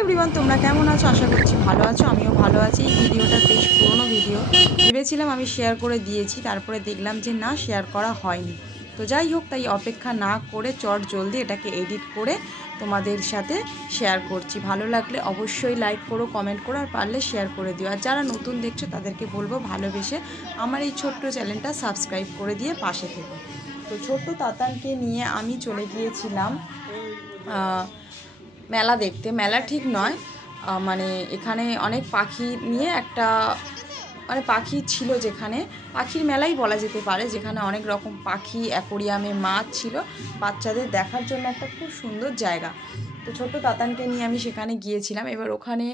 Everyone, তোমরা কেমন আছো? আশা করছি ভালো আছো। আমিও ভালো আছি। এই ভিডিওটা বেশ পুরনো ভিডিও, ভেবেছিলাম আমি শেয়ার করে দিয়েছি, তারপরে দেখলাম যে না, শেয়ার করা হয়নি। তো যাই হোক, তাই অপেক্ষা না করে চট জলদি এটাকে এডিট করে তোমাদের সাথে শেয়ার করছি। ভালো লাগলে অবশ্যই লাইক করো, কমেন্ট করো, আর পারলে শেয়ার করে দিও। আর যারা নতুন দেখছো তাদেরকে বলবো ভালোবেসে আমার এই ছোট্ট চ্যানেলটা সাবস্ক্রাইব করে দিয়ে পাশে থেকো। তো ছোট্ট তাতানকে নিয়ে আমি চলে গিয়েছিলাম মেলা দেখতে। মেলা ঠিক নয়, মানে এখানে অনেক পাখি নিয়ে একটা, মানে পাখি ছিল, যেখানে পাখির মেলাই বলা যেতে পারে, যেখানে অনেক রকম পাখি, অ্যাকোরিয়ামে মাছ ছিল, বাচ্চাদের দেখার জন্য একটা খুব সুন্দর জায়গা। তো ছোট্ট তাতানকে নিয়ে আমি সেখানে গিয়েছিলাম। এবার ওখানে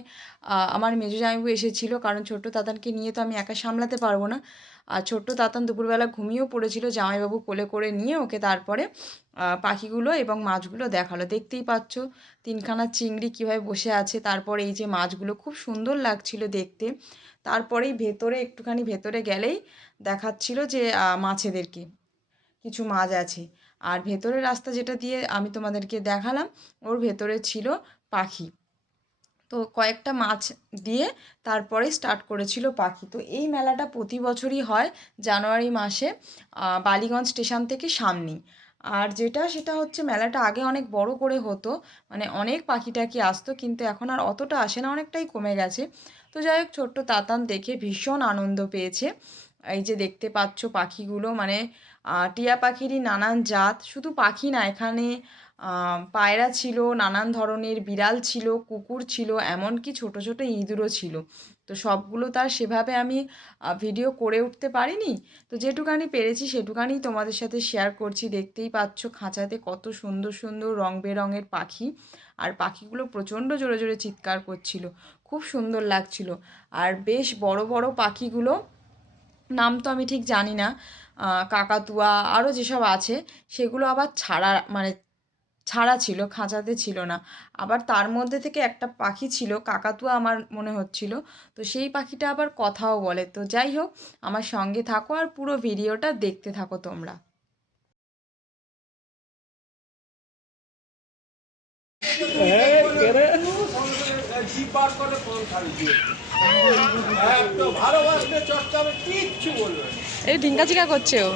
আমার মেজো জামাইবাবু এসেছিল, কারণ ছোট্ট তাতানকে নিয়ে তো আমি একা সামলাতে পারবো না। আর ছোট্ট তাতান দুপুরবেলা ঘুমিয়েও পড়েছিল, জামাইবাবু কোলে করে নিয়ে ওকে তারপরে পাখিগুলো এবং মাছগুলো দেখালো। দেখতেই পাচ্ছ তিনখানা চিংড়ি কীভাবে বসে আছে, তারপরে এই যে মাছগুলো খুব সুন্দর লাগছিল দেখতে। তারপরেই ভেতরে, একটুখানি ভেতরে গেলেই দেখাচ্ছিল যে মাছেদেরকে কিছু মাছ আছে। আর ভেতরের রাস্তা যেটা দিয়ে আমি তোমাদেরকে দেখালাম, ওর ভেতরে ছিল পাখি। তো কয়েকটা মাছ দিয়ে তারপরে স্টার্ট করেছিল পাখি। তো এই মেলাটা প্রতি বছরই হয় জানুয়ারি মাসে, বালিগঞ্জ স্টেশন থেকে সামনেই। আর সেটা হচ্ছে, মেলাটা আগে অনেক বড় করে হতো, মানে অনেক পাখি টাখি আসতো, কিন্তু এখন আর অতটা আসে না, অনেকটাই কমে গেছে। তো যাই হোক, ছোট্ট তাতান দেখে ভীষণ আনন্দ পেয়েছে। এই যে দেখতে পাচ্ছ পাখিগুলো, মানে টিয়া পাখিরই নানান জাত, শুধু পাখি না, এখানে পায়রা ছিল, নানান ধরনের বিড়াল ছিল, কুকুর ছিল, এমনকি ছোট ছোট ইঁদুরও ছিল। তো সবগুলো তার সেভাবে আমি ভিডিও করে উঠতে পারিনি, তো যেটুকানি পেরেছি সেটুকানি তোমাদের সাথে শেয়ার করছি। দেখতেই পাচ্ছ খাঁচাতে কত সুন্দর সুন্দর রং বেরঙের পাখি, আর পাখিগুলো প্রচণ্ড জোরে জোরে চিৎকার করছিল, খুব সুন্দর লাগছিল। আর বেশ বড় বড় পাখিগুলো, নাম তো আমি ঠিক জানি না, কাকাতুয়া আরও যেসব আছে, সেগুলো আবার ছাড়া, মানে ছাড়া ছিল, খাঁচাতে ছিল না। আবার তার মধ্যে থেকে একটা পাখি ছিল, কাকাতুয়া আমার মনে হচ্ছিল, তো সেই পাখিটা আবার কথাও বলে। তো যাই হোক, আমার সঙ্গে থাকো আর পুরো ভিডিওটা দেখতে থাকো তোমরা। এই ঢিঙ্কা চিকা করছে ও।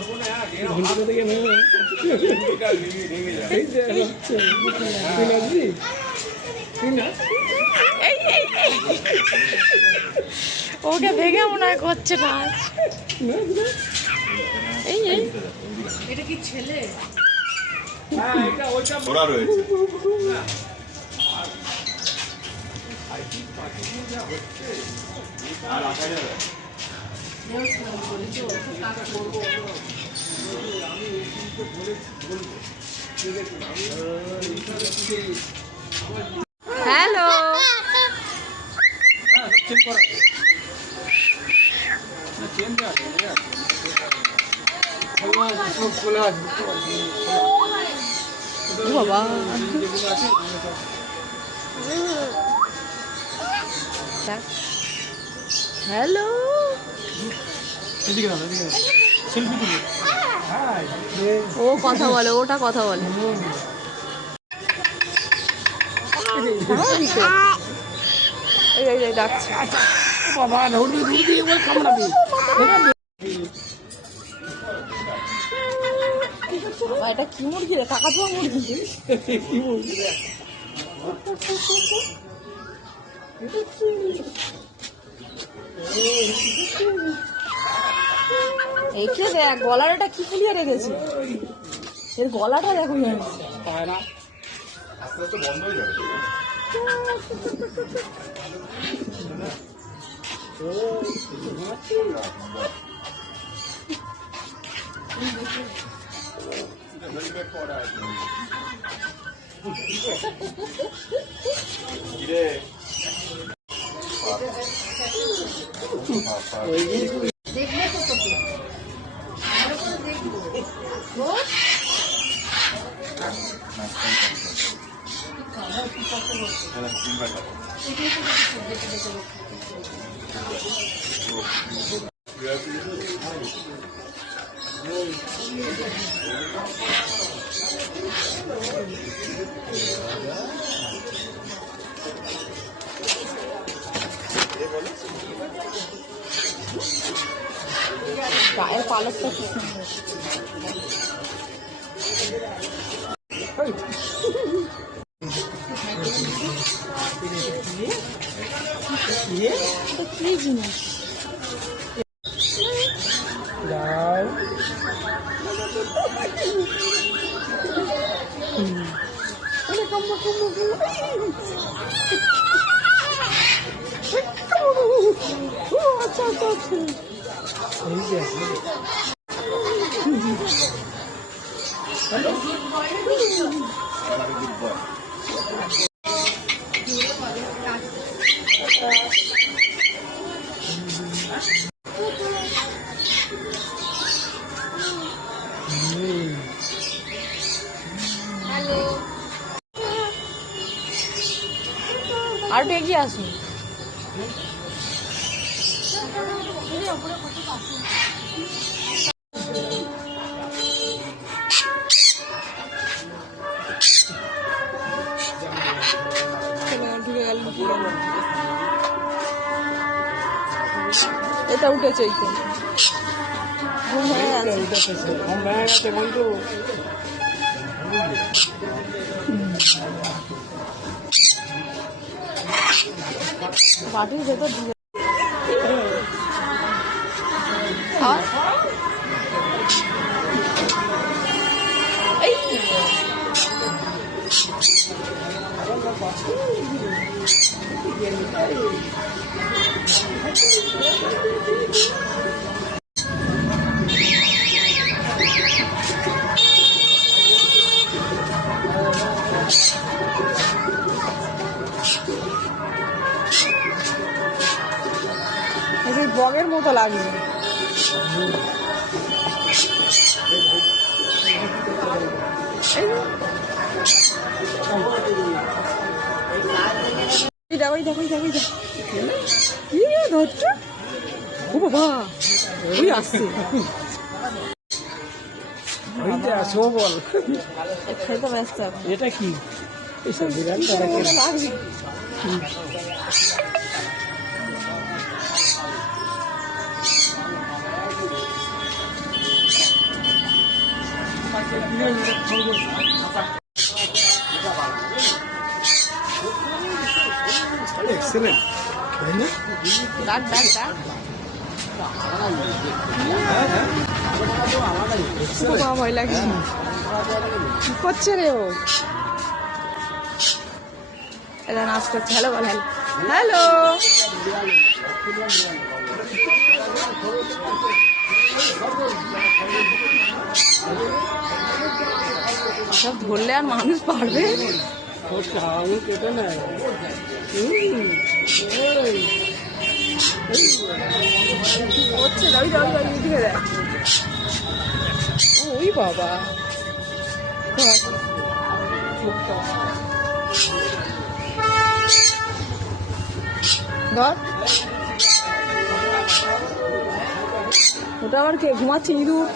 ওকে ভেঙে মনে হয় করছে না। এই এই এটা কি ছেলে? ওরা রয়েছে। আর আসা যাবে। হ্যালো, বাবা হ্যালো, ও কথা বলে, ওটা কথা বলে। এই ডাকছে বাবা, এটা কি মুরগি রে? কাকাতুয়া মুরগি। এইকে দেখ, গলাটা কি ফুলিয়ে রেখেছে, এর গলাটা দেখো। আস্তে আস্তে বন্ধ হয়ে যাবে। দেখবে তো তোকে পালকটা কি সুন্দর। এটা কি জিনিস? আচ্ছা আচ্ছা আচ্ছা। আর একটু এগিয়ে আসুন। এটা উঠেছে বাটির ভেতর ঢুকে এই বগের মতো লাগছে। এটা কি এক্সেলেন্ট তাই না? ডাক ডাক ডাক ভয় লাগছে। কি করছে রে ও? এটা নাচ করছে। হ্যালো বল। Hello hello. সব ধরলে আর মানুষ পারবে? ওই বাবা ওটা আবার কে ঘুমাচ্ছে? ইঁদুর।